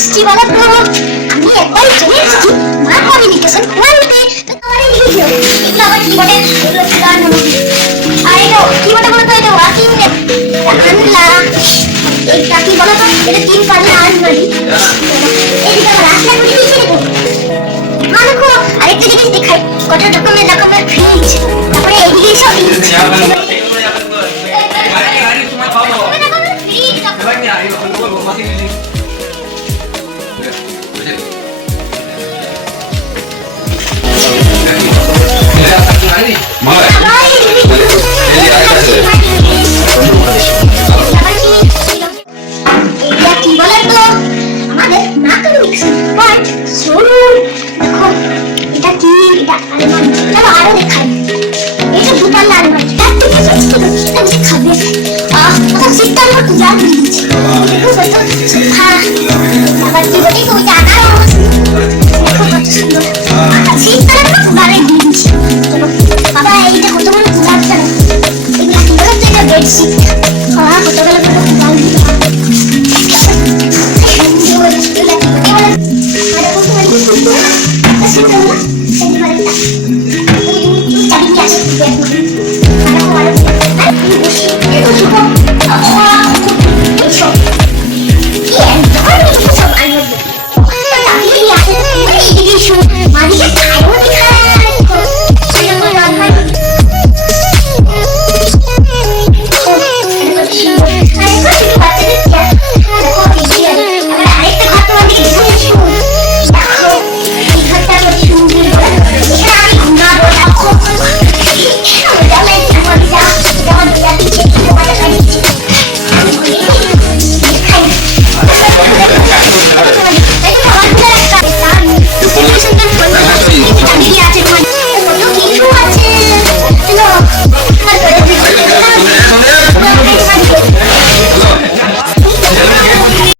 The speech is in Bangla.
এসেছি বলো তো? আমি একবার চলে এসেছি মা কমিউনিকেশন ওয়ার্ল্ডে। তো তোমার এই ভিডিও এগুলো আবার কিবোর্ডে এগুলো গান হলো। আর এটা কিবোর্ডে বলো তো এটা ওয়ার্কিং আনলা এইটা কি বলো তো? এটা তিন পাল্লা আলমারি। এইদিকে আমার রাস্তা করে দিয়েছে দেখো। মা দেখো আরেকটা জিনিস দেখাই, কত রকমের রকমের ফ্রিজ। তারপরে এইদিকে সব আবার কি বলি